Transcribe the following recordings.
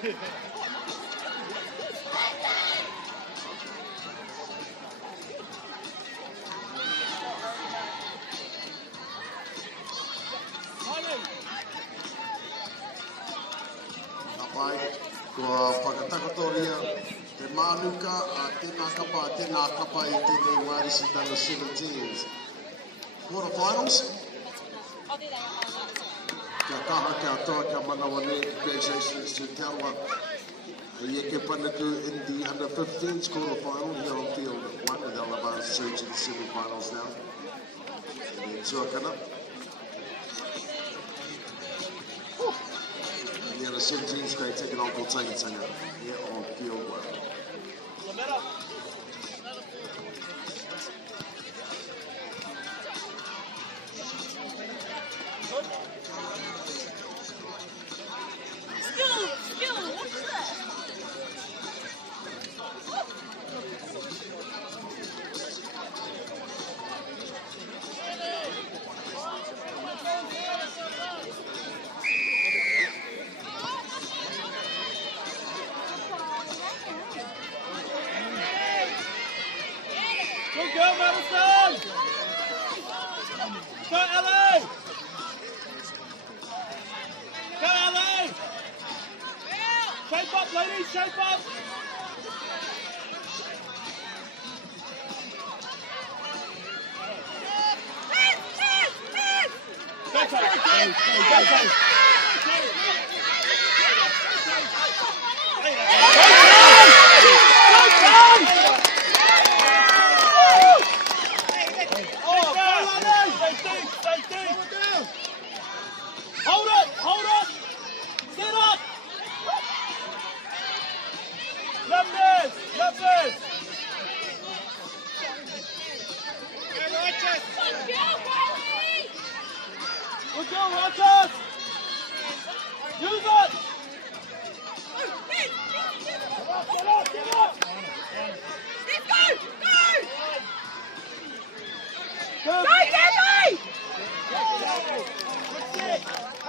Pai, kua whakatakatoria te manuka a tēnā kapa I tēnei Wairisi-tanga 17s. Quarterfinals. Kia kaha, kia toa, kia manawa ne, congratulations to Taua. Ieke Panuku in the under 15s quarterfinal here on field 1 with Alabama surge to the semi-finals now. And then Tuakana. And the under 17s going to take it on for Tangatanga here on field 1. Good girl, Madison! Go, Ellie! Go, Ellie! Shape up, ladies, shape up! Go, Go, Hold it! Sit up! Left this! Hey, Righteous! Good girl, Righteous! Use it! Get up! Let's go! Go, Debbie!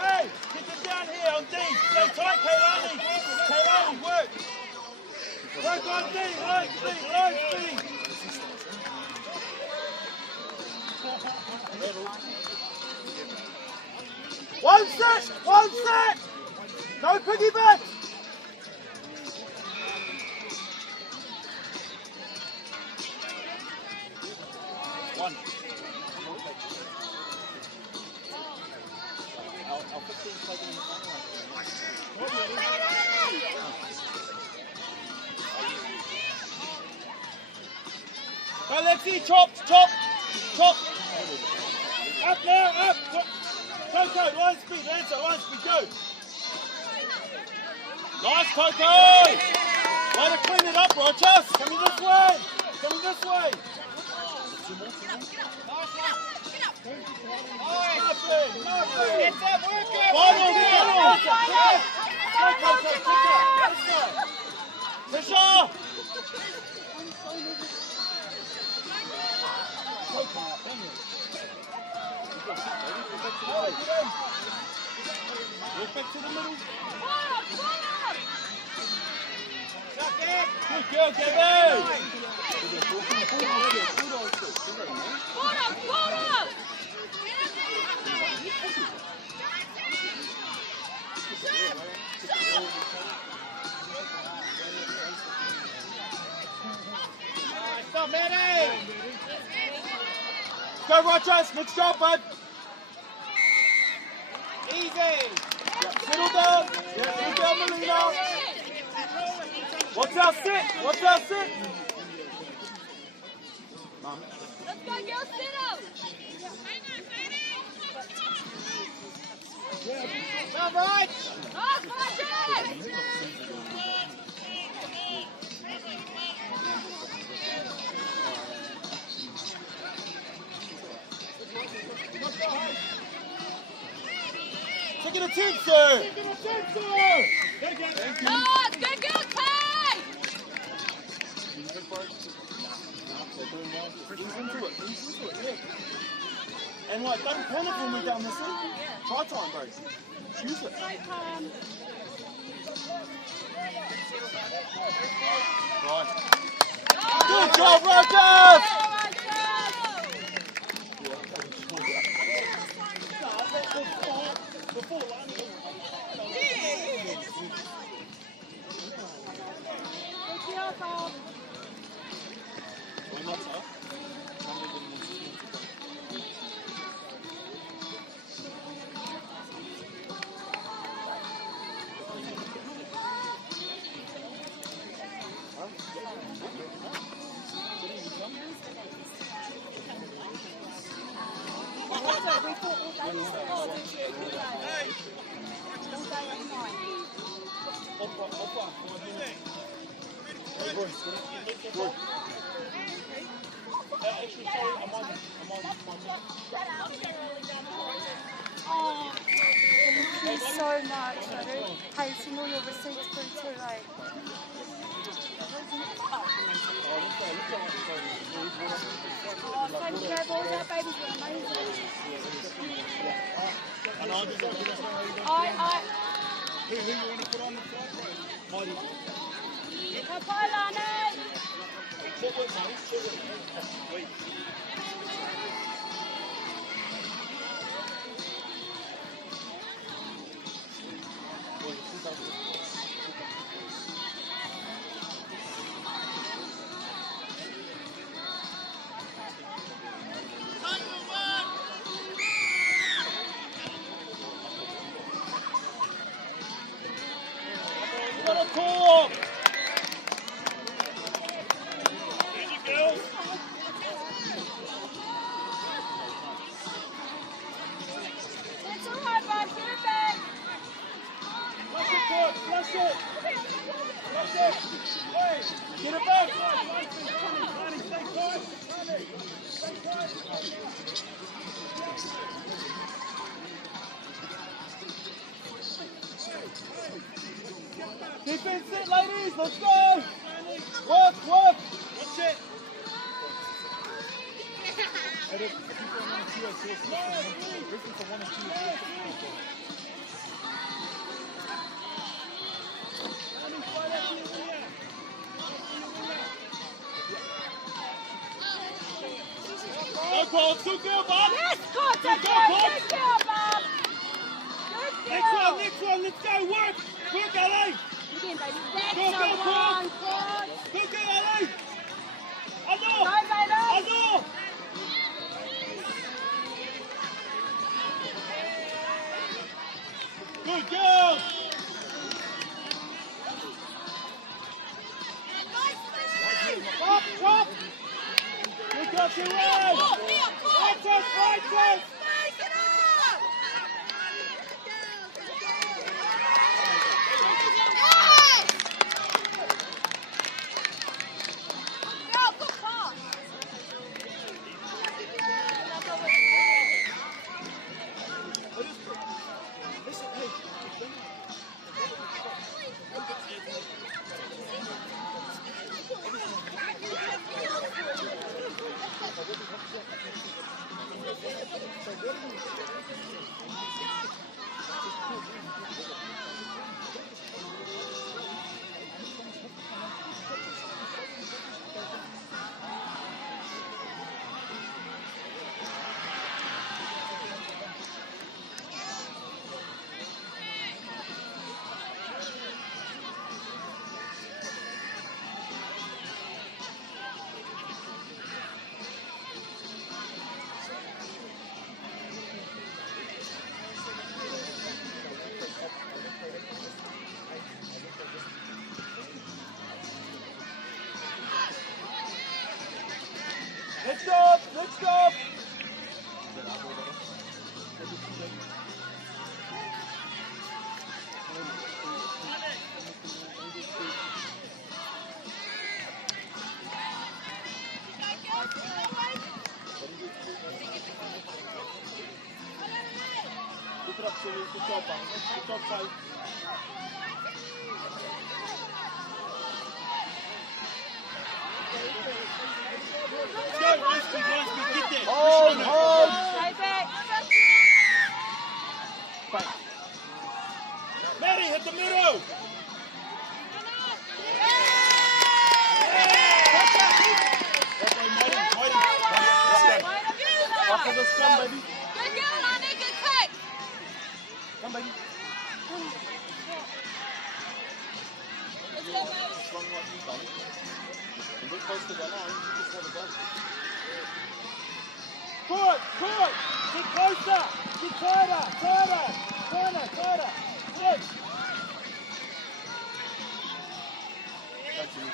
Hey, kick it down here on D. Stay tight, Kaylani. Kaylani, work. Work on D. Learn speed. One set. No piggyback. One. I'll put things like in the front line. Go, Lexi, chop! Up now, up! Coco, line speed, go! Nice, Coco! Way to clean it up, Rogers! Coming this way! Get that work Fisher! Back to the middle. Good girl, Gabby! Stop, Manny! Go, Rogers! Good job, bud! Easy! Settle down, Melina! What's our sit? Mom. Let's go, girls, sit up! All right! Oh, Rogers! Taking a tip, sir! Oh, good girl, Kay! And what, don't panic when we're down this way. Try time, bro. Choose it. Good job, Rogers! Oh, thank you so much. I don't pay all your receipts through too late. Oh, thank you, all that babies were amazing. Who you want to put on the front row? Get it back! Defense it, ladies! Let's go! Work, work! That's it! Go, Paul! Good girl, Bob! Yes, good, good girl, Bob. Good girl. Next one, let's go! Work! Work, Ali! Again, baby. That's Go, the Paul! one, good. Good girl, Ali! Azul! Go, baby. Azul! Good girl! Stop, stop! Look up your way! Right us, right us! Let's go! Let's go! Good job, Sue. Good job, man. Good job, Faye. Let's go, let's get there. Hold, hold. Stay back. Maddie, hit the middle. Come, baby. Just run like you've done. And look close to the line, you just have a go. Court! Get closer! Get tighter! Tighter! Good! Go, Jimmy.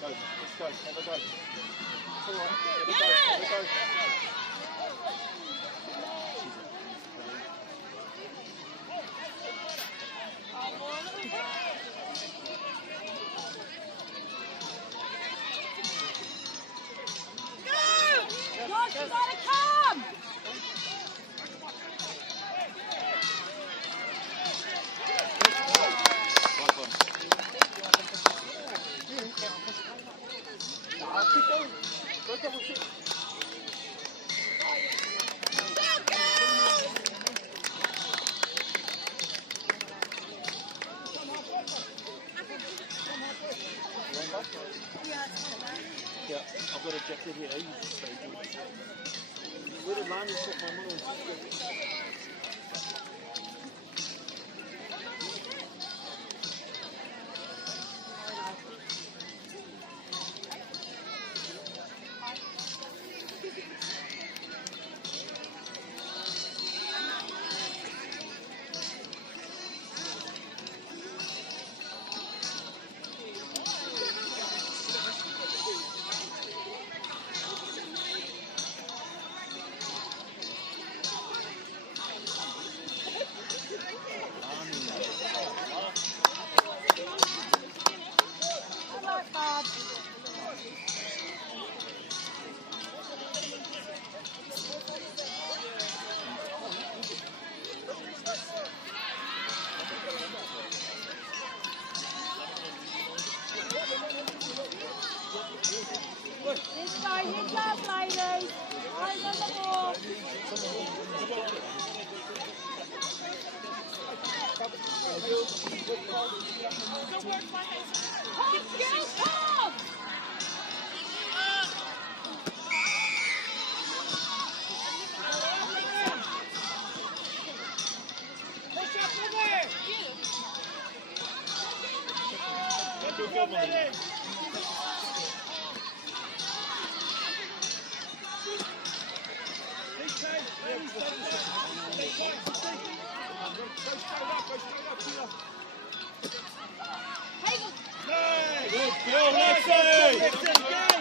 Go. Let's go. Have a go. It's all right. Have a go. Josh, you gotta come! Yeah, I've got a jacket here. Where did Lani put my money? This guy, hit up, ladies. Eyes on the ball. Come, girl, come! Good girl, Lexi!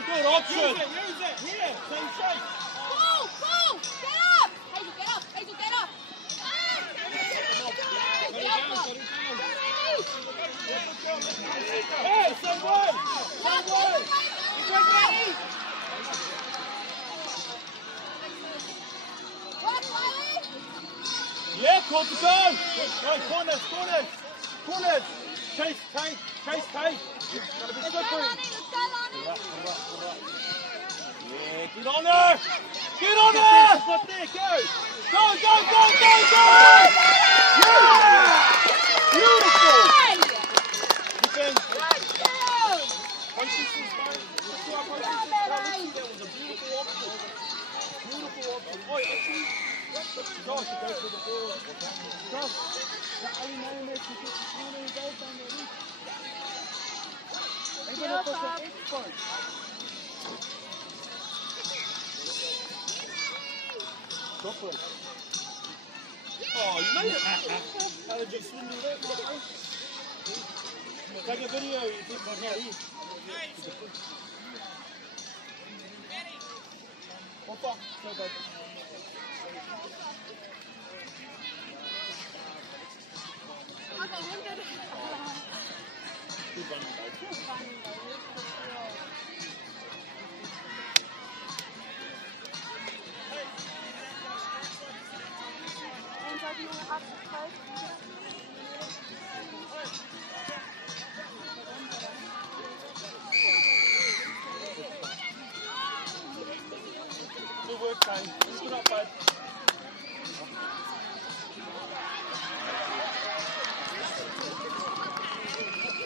Good option! Use it! Here! Same shape! Go! Get up! Hazel, get up! Hey, same way! Same way! Yeah, call to go! Right, corners! Chase Tate! Gotta be slippery! Yeah, get on her! Get on her! Not there, go! Go! Yeah! Beautiful! Defend! Processes, mate. Let's do our processes. That was a beautiful option. Oh, actually, Josh, it goes for the ball. Josh, the only man that can get the corner and goal down there. Even if it's an expert. Go for it. Oh, you made it. How did you swing with that, mate? Take a video. You think about how he. Hop up. Go, baby. Good work, Kane. Good up, bud.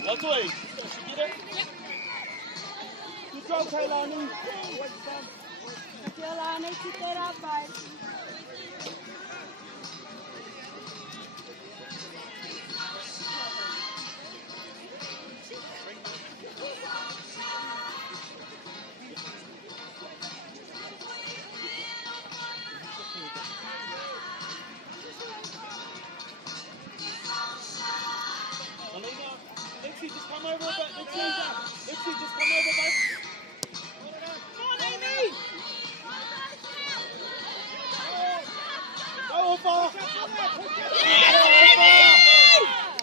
Lovely. Did she get it? Yep. Good job, Kaylani. Kaylani, keep that up, bud. Let's see, just come over, babe. Come on, Amy! Go, Alpha!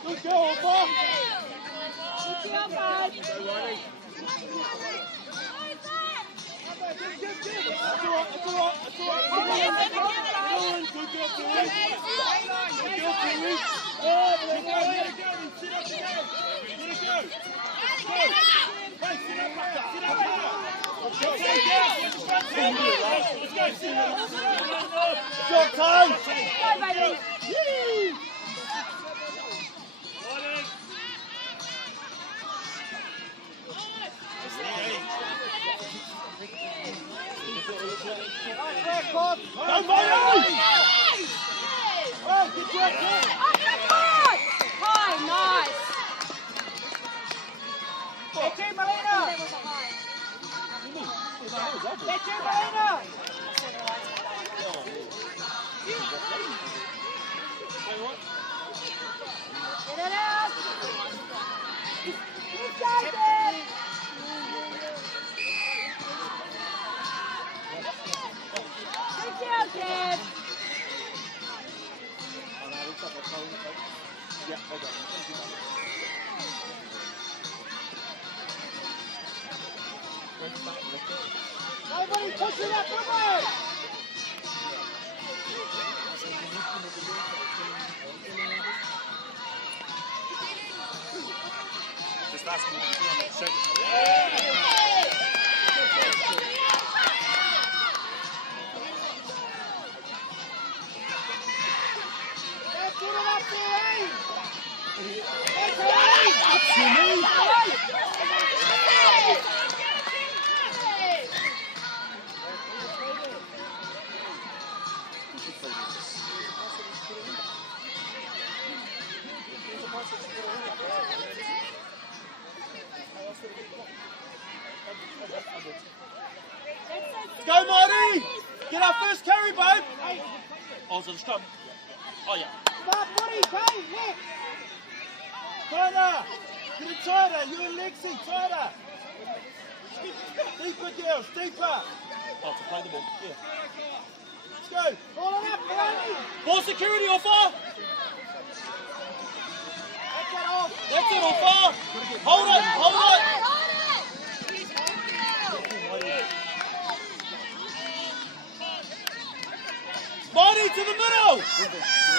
Good girl, Alpha! Good job, bud. Go, Riley. That's all right, that's all right, that's all right. Good girl, Tilly. Good girl, Tilly. Oh, there you go, sit up again. There you go. Go. Hey, sit up back, sit up back. Let's go, sit up. Shot time. Go, baby. Woo! Go, Murray! Oh, good work, Tom. Hi, nice. Get you, Melina! Get you, Melina! Get it out. Keep diving. Good job, Deb. Yeah, hold on. Nobody push it up, come on! Just last one. Go, Marty! Get our first carry, babe! Oh, so the scrum. Oh, yeah. Stop, Woody, go, next! Connor! Get it tighter, you and Lexi, tighter! Deeper, girls, deeper! Oh, to play the ball, yeah. Let's go! Ball it up, Marty! Ball security, Alpha! That's it, Alpha! Hold it, hold it! Marty to the middle!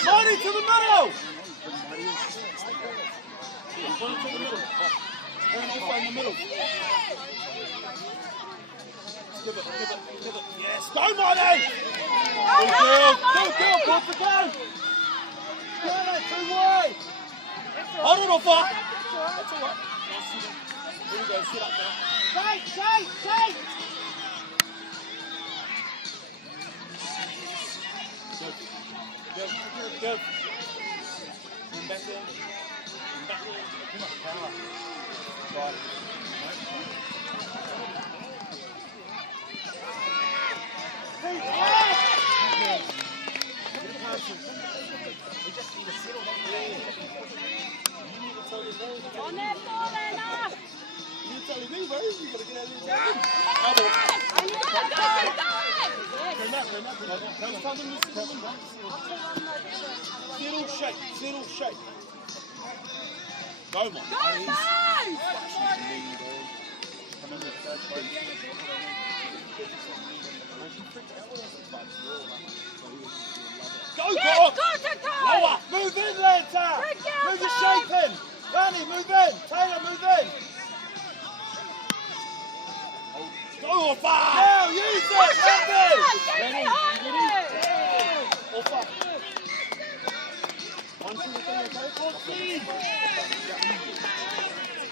Marty to the middle! Put it to the middle. And Alpha in the middle. Give it. Yes, go Marty! Good girl, go for go! Go, too wide! Hold it, Alpha! That's all right. Here we go, sit up now. Tight! Go. And back there. Too much power. Right. We just need to settle that there. You need to tell them more. On that ball, Anna. You need to tell me, bro. You got to get out of there. Settle shape. Go, man. Go, God! Lower! Move in, Lanta! Move your shape in! Danny, move in! Taylor, move in! Go, Alpha! Now, use it! Ready? Alpha! 1, 2, 3, okay?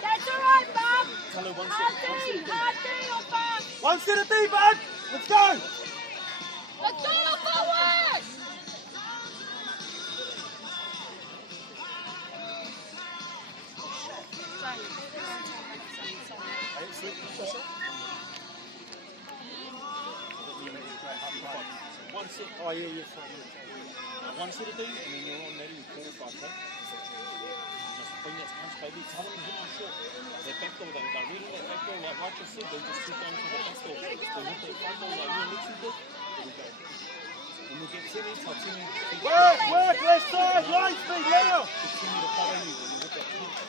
That's all right, Bob. Tell her one Hard set of D, bud! Let's go! Let's go forward! One set. Oh, yeah, fine. One set of D, and then you're on there, you 4 or 5, okay? Just bring that punch, baby. Tell them to hit them short. They backdoor, they're reading that backdoor, like Righteous said, they just keep going for the backdoor. They hit that backdoor like you and Lexi did. There we go. And we'll get Timmy, tell Timmy. Work, left side, line speed now. Continue to follow you when you hit that pinch.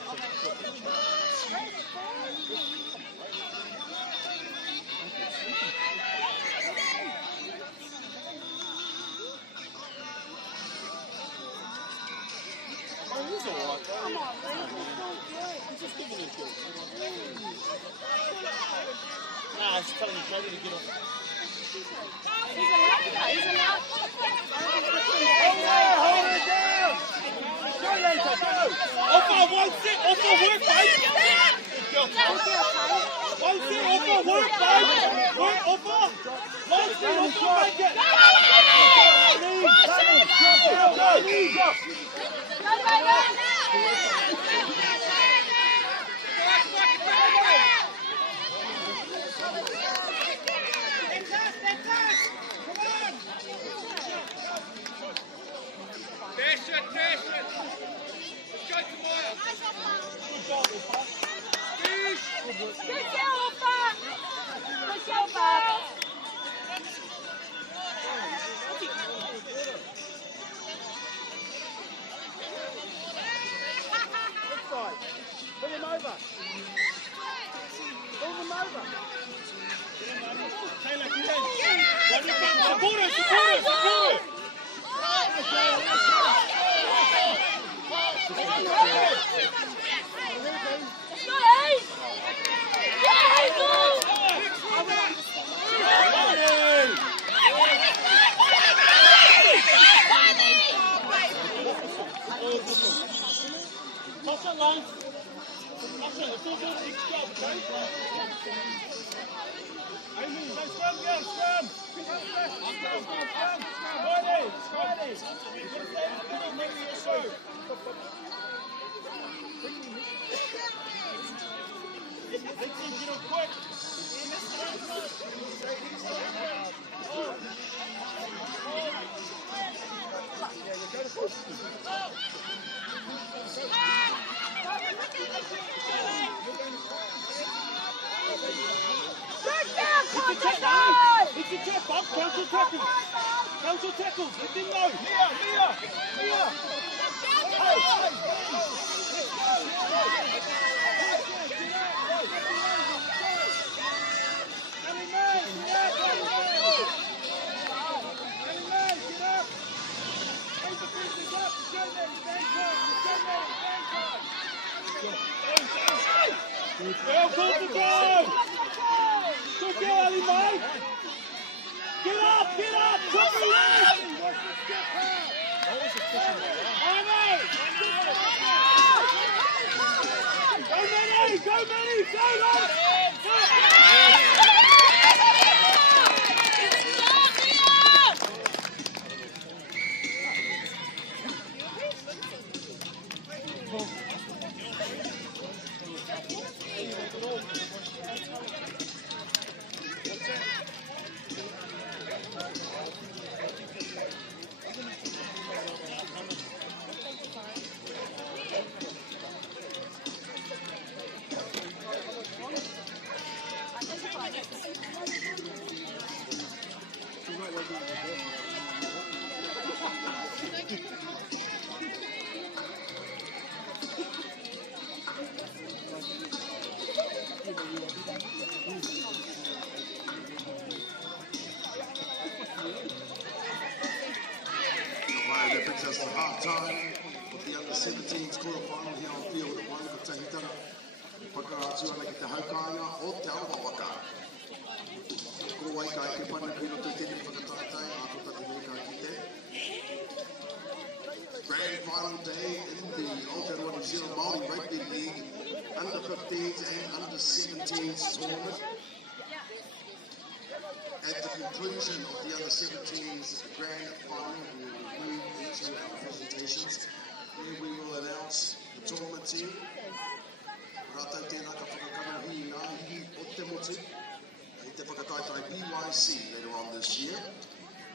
Oh, he's alright. Come on, Lee. He's just giving it to him. Nah, he's telling his ready to get off. He's allowed to go. He's allowed to Hold it down. Go, Later, go. Offer, one set, offer work, babe. One set, offer work, babe. Work, offer. One set, offer, make it. Good girl, Offa. Good girl, Bob. Pull him over. Pull him over. Taylor, you guys. Support her, support her, support her. Toss it long. Toss it. It's all good. It's good. Amy, go scrum, girl, scrum. Scrum. Ready. Just stay in the middle, maybe you'll show. Let's see, get on quick. It's a check, Bob. Council tackles. Council tackles. It didn't know. Mia. Well, pull the ball! Good girl, Ali, mate! Get up! Top of leg! Go, Manny! Go, lad! That brings us to half-time of the under-17s quarterfinal here on field at 1 for Tahitanga. Whakaatu ana ki te haukanga o te awa waka. Ko wai kai ke pana kino te tene whakatatai a ko ta te meka ki te. Grand final day in the Aotearoa New Zealand Māori Rugby League under-15s and under-17s tournament. At the conclusion of the under-17s grand final, we will move into our presentations, where we will announce the tournament team. Rātou tēnā ka whakakana hui ngā hi o te motu, i te whakataitai BYC later on this year.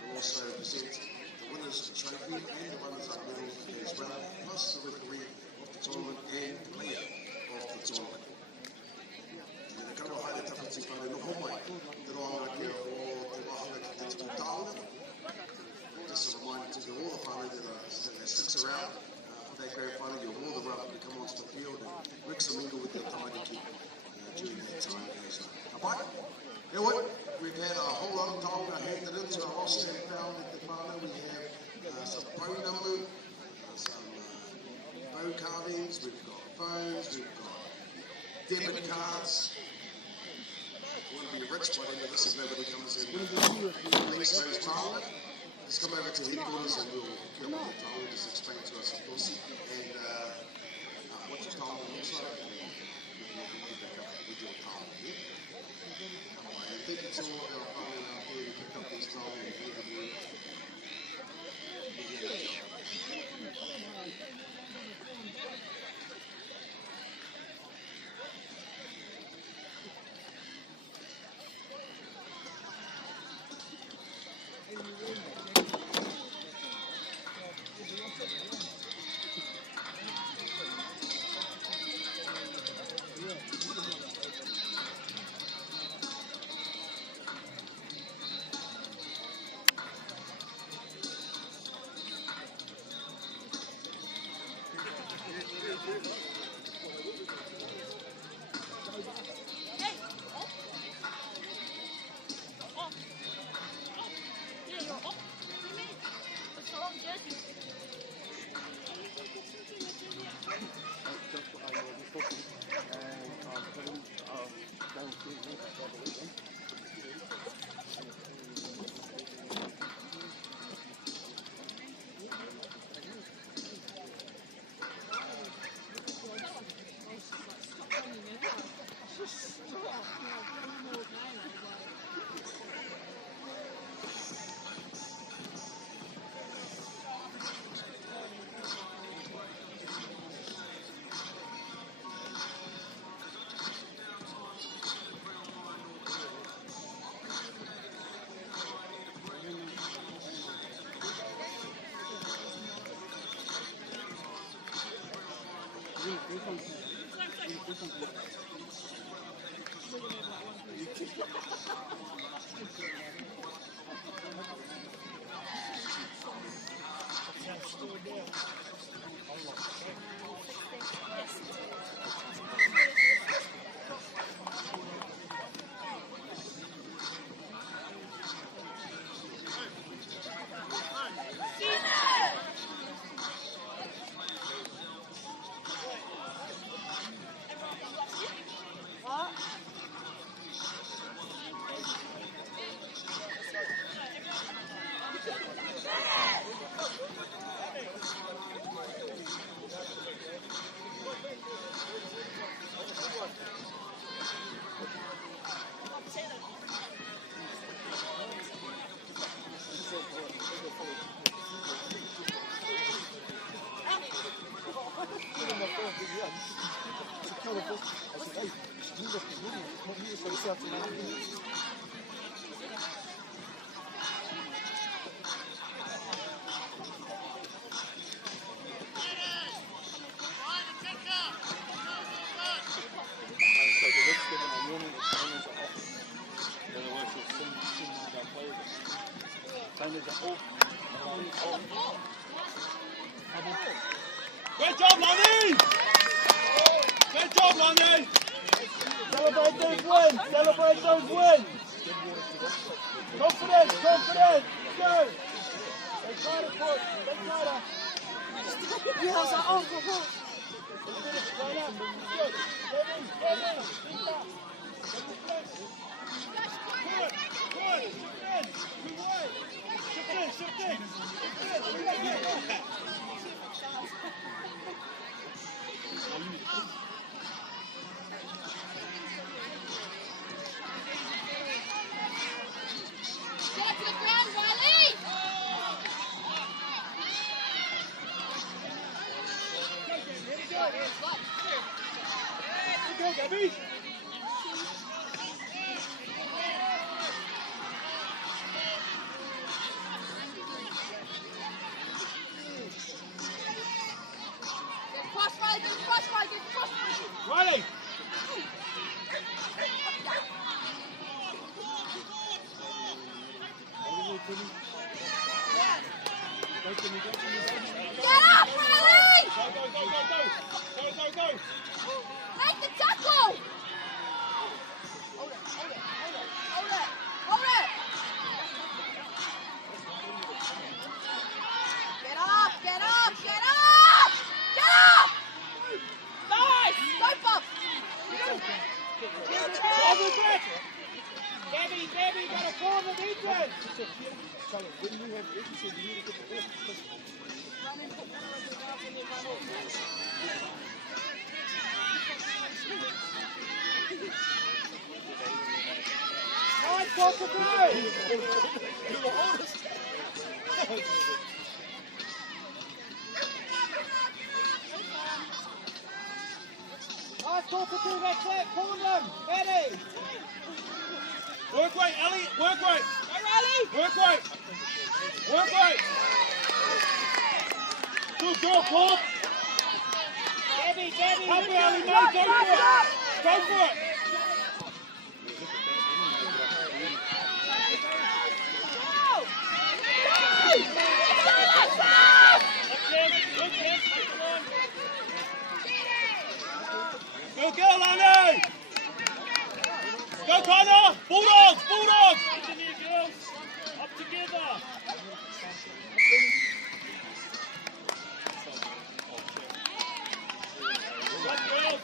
We'll also present the winners' trophy and the runners-up medal as well, plus the referee of the tournament and final that sticks around for that grand final, you're more than welcome to come onto the field and mix some mingle with your time during that time. But, you know what? We've had a whole lot of time handed into our roster and found at the final. We have some phone numbers, some phone carvings, we've got phones, we've got debit cards. You want to be rich by the end of this if nobody comes in release those talent. Just come over to headquarters and we'll get all the talent, just explain to us, of course, and what your talent looks like. And we can back up with your talent here. And thank you to all our family out there who pick up these talent and do the work. Great job, Lonnie! Great job, Lonnie! Celebrate those wins! Celebrate those wins! Confidence! Confidence! Go! Stay tighter, push! Stay tighter! Yeah, I was like, oh, go, go. Finish, line up! Good! Steady! Steady! Keep up! Good! Good! Good way! Shift in! Shift in! Shift in! Get to the ground, Riley! Go, Gabby! Riley! up, Riley! Go. Make the tackle! Hold it! Get up! Nice! Go, Bob! Debbie, got a form of defense! Nice, Walker, Nice, Walker, that's it, pull them, ready! Work right, Ellie. Work right. Hey, Riley! Work right. Good girl, Paul. Debbie, Help me, Ellie, man. Go for it. Go, girl, Annie. Go, Connor. Bulldogs. Engineer girls. Up together. Good girls.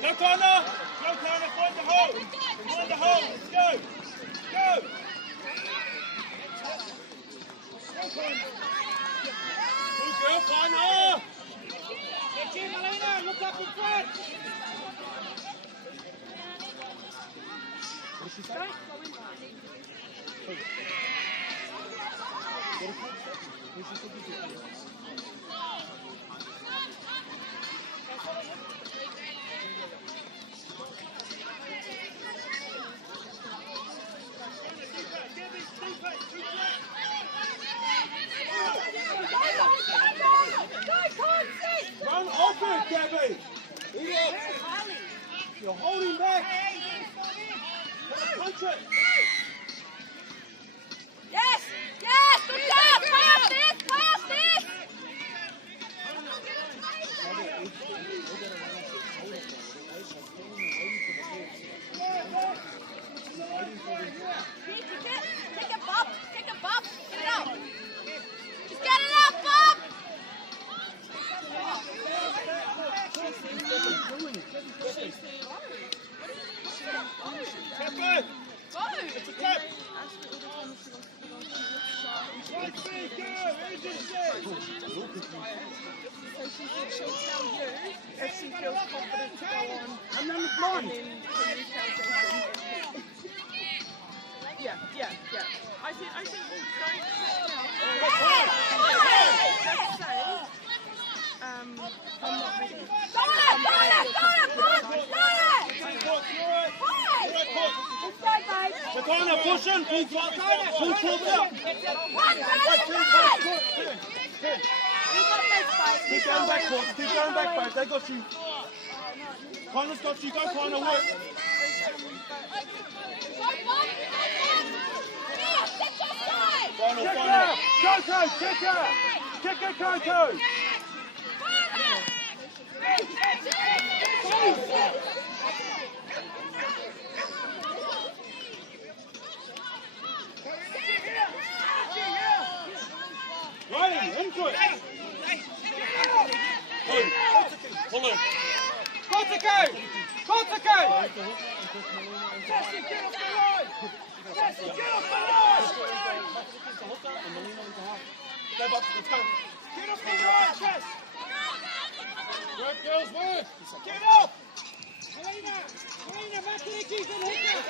Go, Connor. Find the hole. Let's go. Good girl, Connor. Get in, Melina, look up in front! Run open, Debbie. You're holding back. Punch it. Yes! Good job! Pass this! Kick it, Bob! Get it out! Just get it out, Bob! Tap it. Go! It's a tap. Right feet, go. Agency. If she feels confident to go on, And then the and blonde. then can you tell something? Yeah. I think I'm not really. Go on it! Connor, push in. Pull forward up. Keep going back, Court. Keep going back, babe. They got you. Connor's got you. Go, Connor. Work. Final. Coco, kick her! Kick her, Coco! Riley, into it. Pull in. Kotaku! Jesse, get off the line! Step up. Let's go. Get off the line, Jess! Work, girls, work. Get up! Melina, Matarici's in here!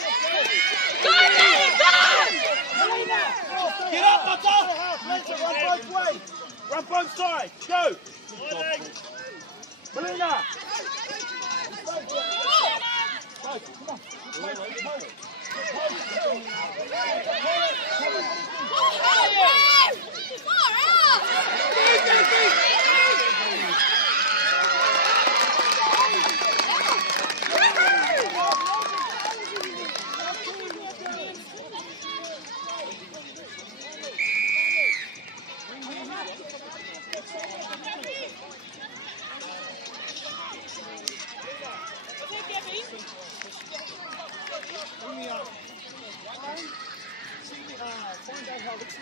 Melina! Get up, Mata. Run both ways. Run both sides. Go. Melina! That's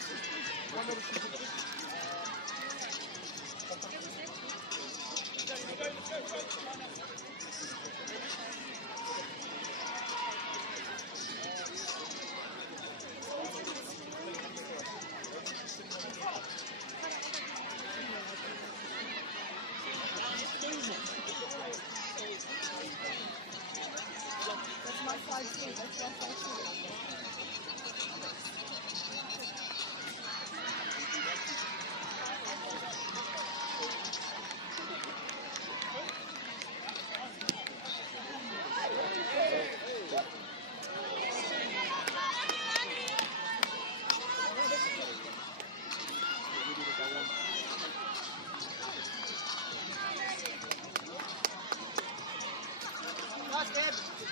my 5-2. That's your 5-2.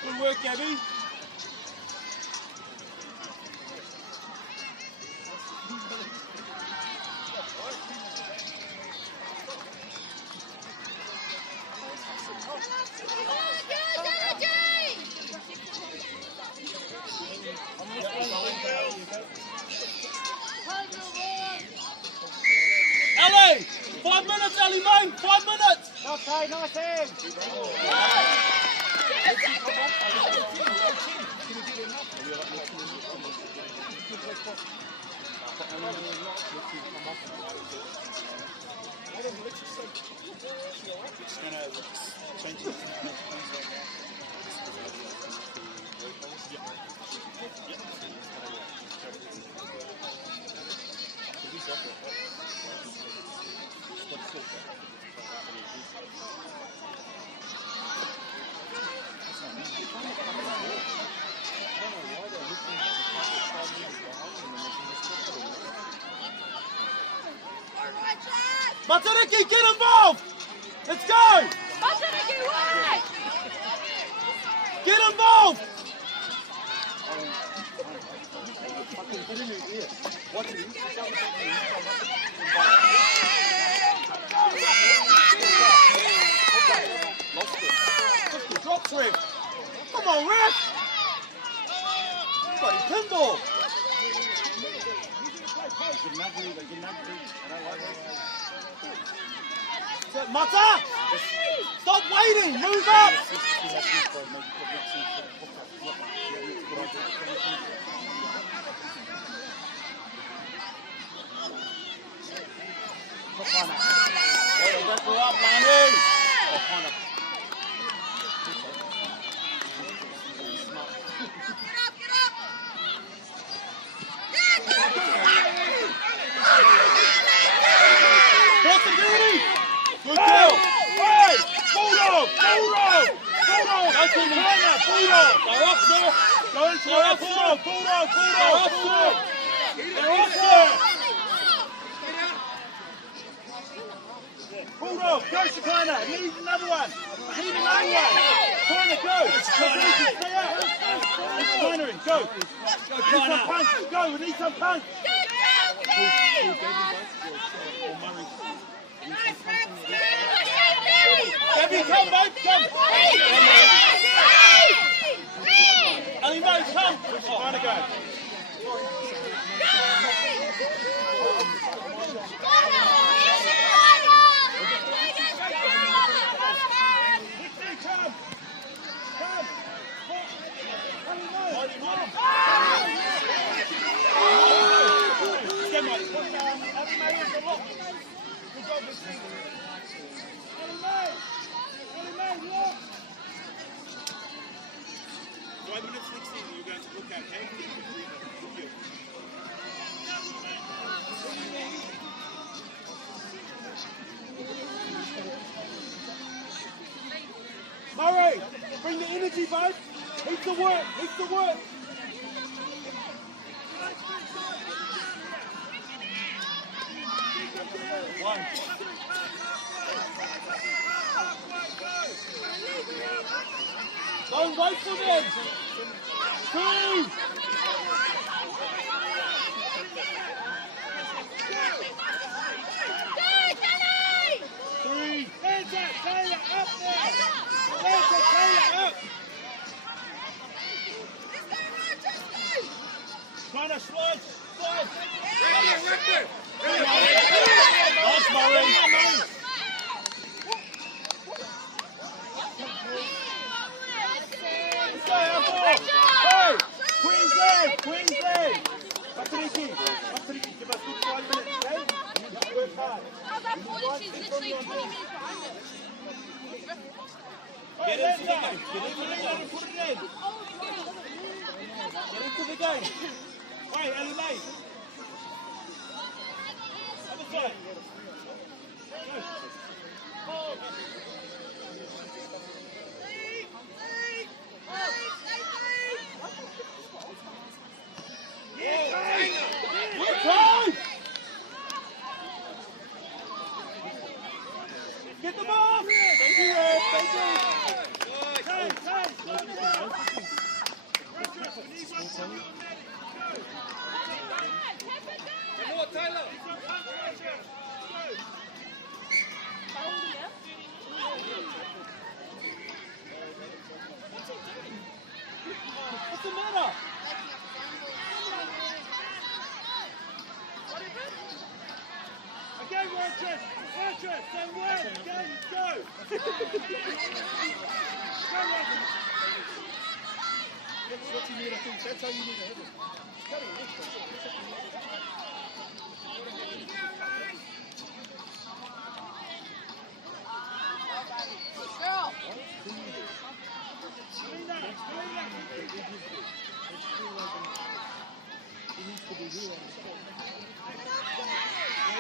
Good work, Gabby. Ellie! 5 minutes, Ellie, mate! 5 minutes! Okay, nice hand. Matariki, get involved! Let's go! Matariki, work! Get involved! Drop trip! Come on, ref! Bloody pinball! Mata! Stop waiting! Move up! Go up, Manu! Good kill! Hey! Bulldog! Bulldog! Bulldog! Go to the corner! Bulldog! They're off there! Go into the off there! Bulldog! Bulldog! Bulldog! They're off there! Bulldog! Go to corner! Need another one! Need another one! Corner, go! Stay out! It's cornering, go! Need some punch! Go! We need some punch! Debbie, come, mate, come! Ali, mate, come! Trying to go. Murray, bring the energy, bud. Heat the work, heat the work. One. Don't wait for them. Two. Three. Hands up, Taylor, up there. Hands up, Taylor, up. Connor, slide. Nice, Murray. Hey, Queensland. Patricky, give us good 5 minutes, okay? Work hard. How's that for you? She's literally 20 minutes behind us. Get into the game. Put it in. Get into the game. Wait, Ellie May. Other side. Get the ball! Thank you, Ed. Thank you. Taylor. What's the matter? Again, Rochester, then win, again, go! That's what you need, I think. That's how you need to hit it.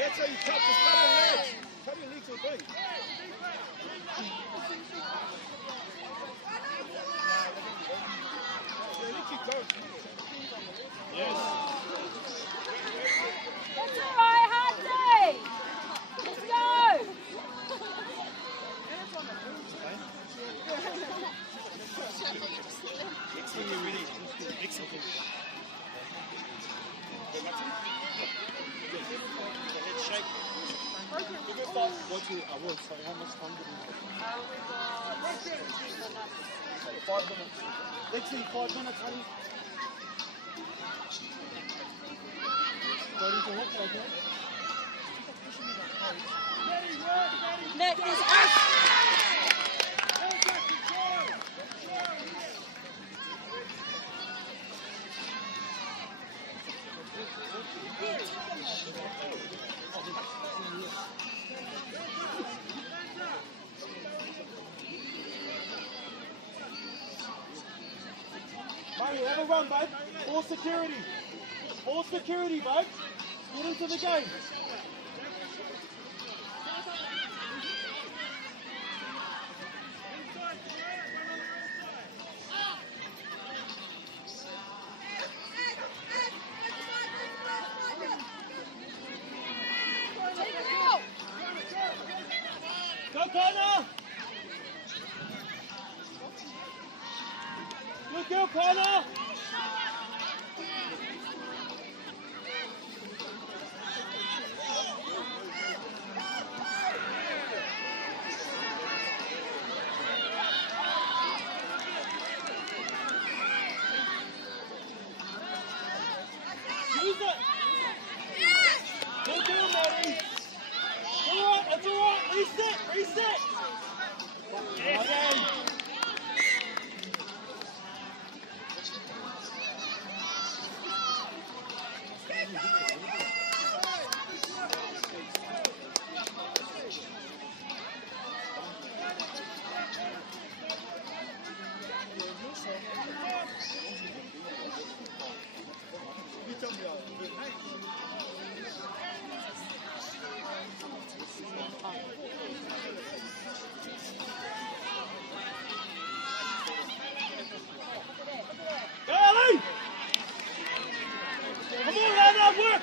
That's how you touch, just cut your legs. Cut your legs or thing. Yes. That's all right, Hattie. Let's go. I will say, how much time did we have? 5 minutes. Let's see, 5 minutes, honey. Ready to watch, okay? Next is us. Mario, have a run, bud. All security. All security, bud. Get into the game. Go, Connor! Good girl, Connor! Use it! Good girl, Maddie! Alright, that's alright! Reset! Yes. Again! Ellie! Come on, Lana, work!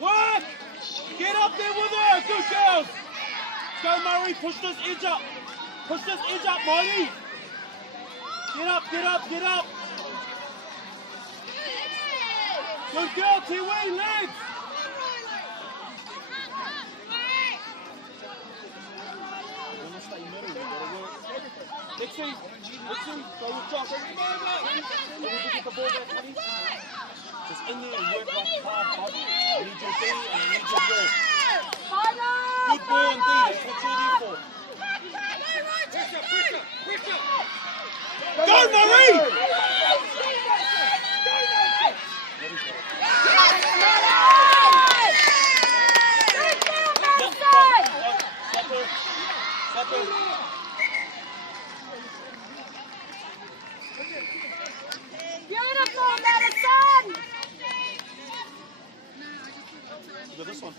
Work! Get up there with her! Good girls! Go, Murray, push this edge up! Push this edge up, Molly! Get up! Good girl, Tiwi, legs! Let's Lexi. Go with Josh. Can we get the ball back, please? Just in there and work like hard, bud. I need your D and I need your ball. Good ball and D, that's what you're there for. Go, Marie! Beautiful, Madison! Look at this one.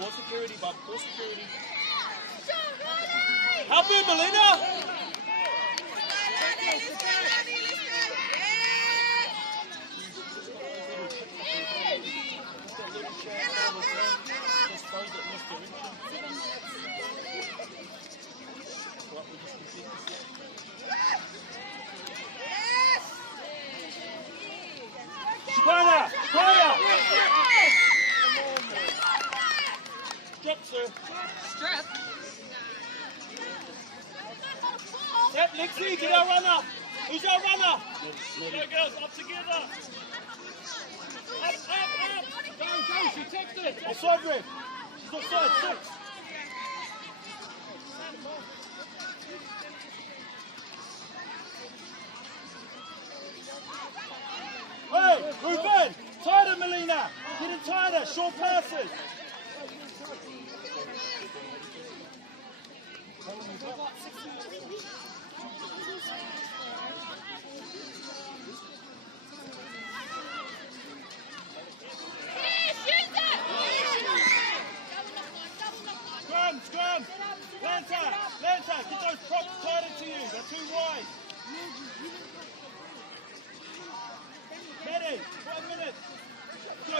More security, bud. More security. Help him, Melina! Shikana! Shikana! Strip, sir. Strip. Set, Lexi, get our runner. Who's our runner? Go, girls, up together. Up. Go, she takes it. Offside, Red. She's offside, 6. Hey, Ruben, tighter, Melina. Get him tighter, short passes. Scrum! Lanta, get those props tighter to you, they're too wide. Ready, 5 minutes. Go.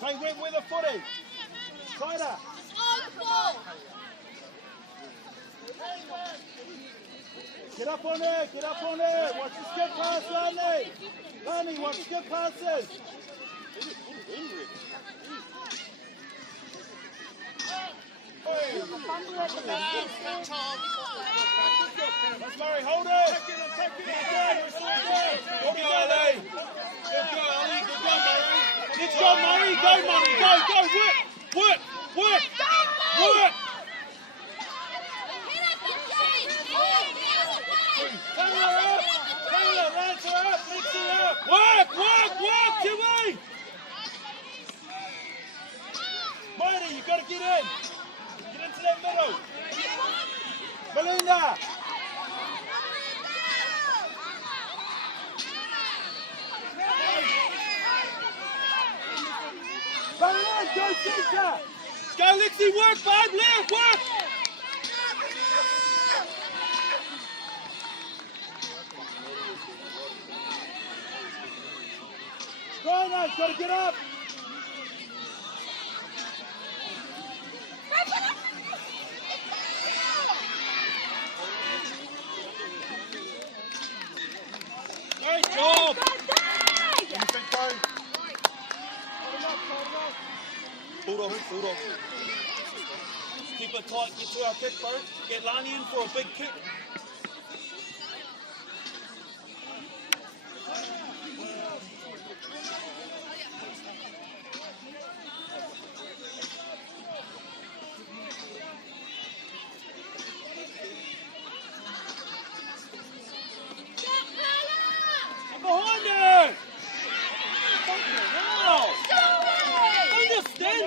Play with a footy. Tighter. Get up on there. Watch the skip pass, Lani. Lani, watch the skip passes. Hey. That's Murray, hold it. Take it. Hold it, Ali. Good go, Ali. Good go, Murray. Let's go, Murray. Go, Murray. Go. Work. Taylor, Lance her up, Lexi up. Work, Jimmy. Mighty, you got to get in. Get into that middle. Melina. Go, Caesar. Go, Lexi, work, bud. Work. Rhino, got to get up. Great job. Anything, Barry? Hold on. Keep it tight, get to our kick, bro. Get Lani in for a big kick. Behind you! Fucking hell! Understand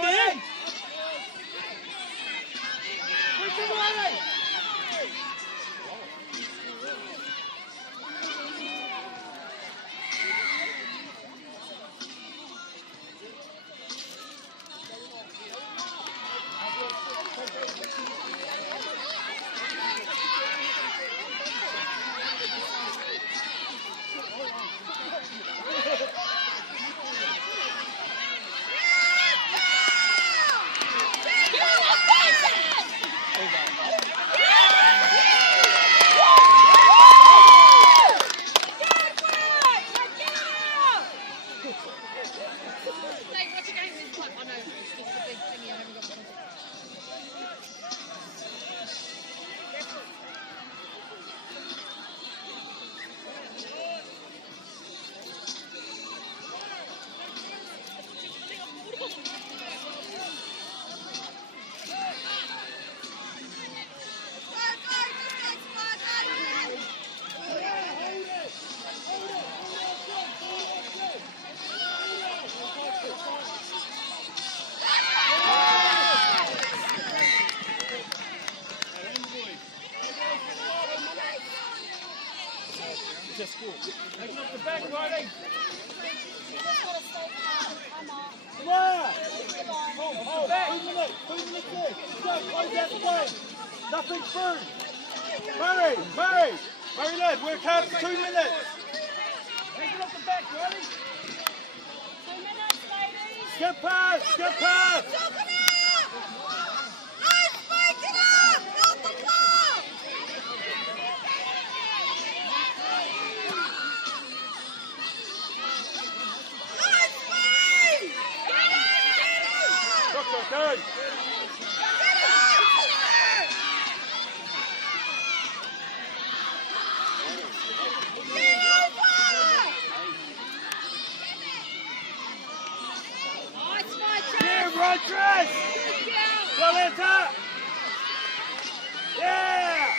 Just go. Open up the back, Riley. Come on. Oh, back. 2 minutes. 2 minutes left. Stop. Close out the game. Nothing through. Murray. Murray lad, work hard for 2 minutes. Take it off the back, Riley. 2 minutes, ladies. Skip pass. Get up! Not the ball! Good. Yeah, Rodriguez! Violeta! Yeah!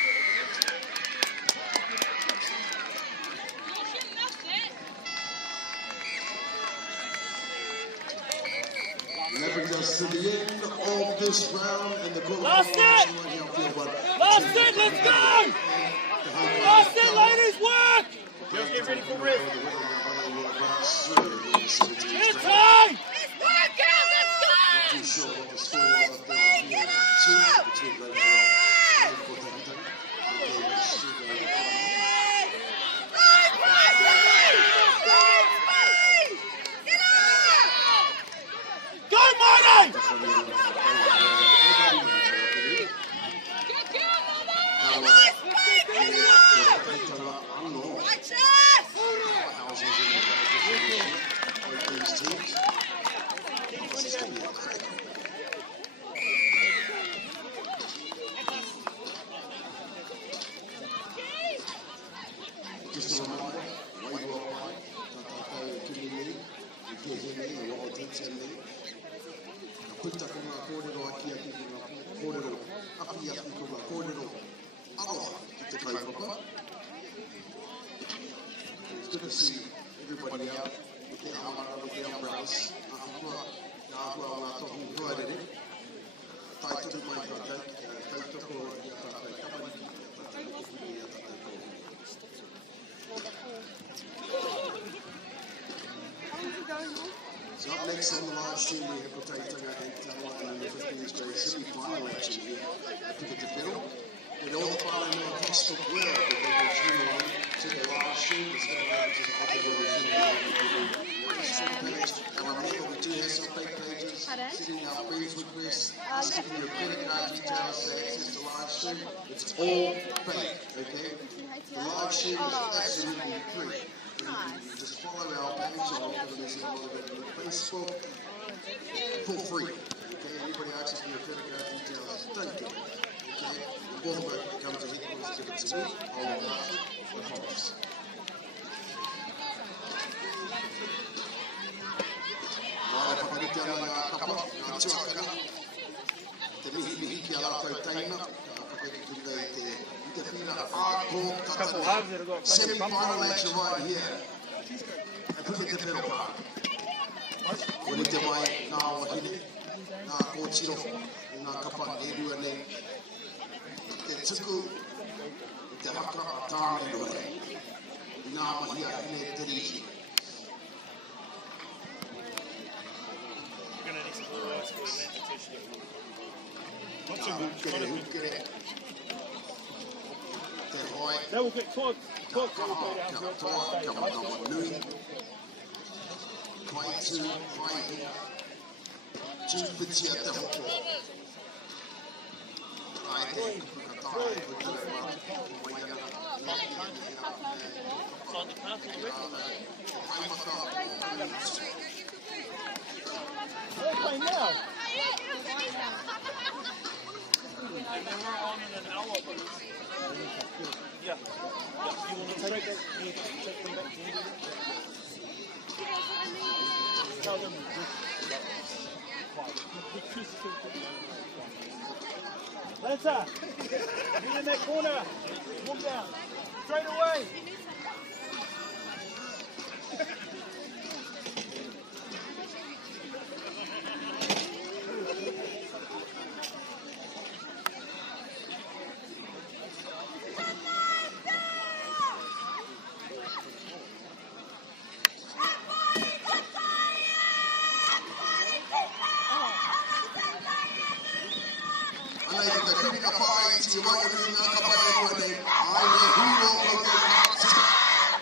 Leverage us to the end of this round and the goal. Last it! Last it, let's go! Last it, ladies, work! Girls, get ready for rest. It's time! Let's go, girls, let's go! Too sure what the score was up there. Get up! Between Leverage Go, Marty! Just a reminder, while you are playing, puta ko ngā kōrero aki aki ki ngā kōrero api aki ko ngā kōrero aloha ki te kaupapa. It's good to see everybody out with their amara, with their umbrellas. Ngā ahua o ngā tohu huarere. Tai tuku mai tātou, tautoko i a tātou tamariki, a tātou kuhuri, i a tātou kōrero. So up next on the live stream, we have Kotaitanga and Tawa in the 15th grade semi-final action here at Pika Te Pero. And all the whānau across the world that they will tune on to the live stream. It's going out to the Aotearoa page. And remember, we do have some fake pages sitting our friends requests, sending your credit card details to access the live stream. It's all fake, okay? The live stream is absolutely free. You just follow our page on Facebook for free. Okay, anybody asks for your credit card details, don't do it. Okay, the more work that comes to headquarters, give it to me, I'll look after the promise. Right, whakarite ana ngā kapa, ngā tuakanga, te mihi ki a rātou teina, whakarite te whina hardcore tatani, semi-final action right here. Pika Te Pero Park. Wani te mai ngā wahine, ngā kōtiro, ngā kapa e rua nei. tuku, te waka a tāne noe. Nā mahia ene te riki. You're going to need some blue eyes for the tissue. Not too much. Hukere. Te hoi. They will get caught. Caught Kaha, kia toa, kia manawa nui. Kai tū, kai hi. Tū pitia te hoko. Kai te kukatai, kutere mā, waiana. Sign the pass on the red. Kai maka. They're playing now. And they were on in an hour, but yeah. You want to take them? You take them back to India? Tell them Lanta, get in that corner. Walk down. Straight away. Ana te kika pai, ti waka ni ngā kapai e koe nei. Ai, he huro o te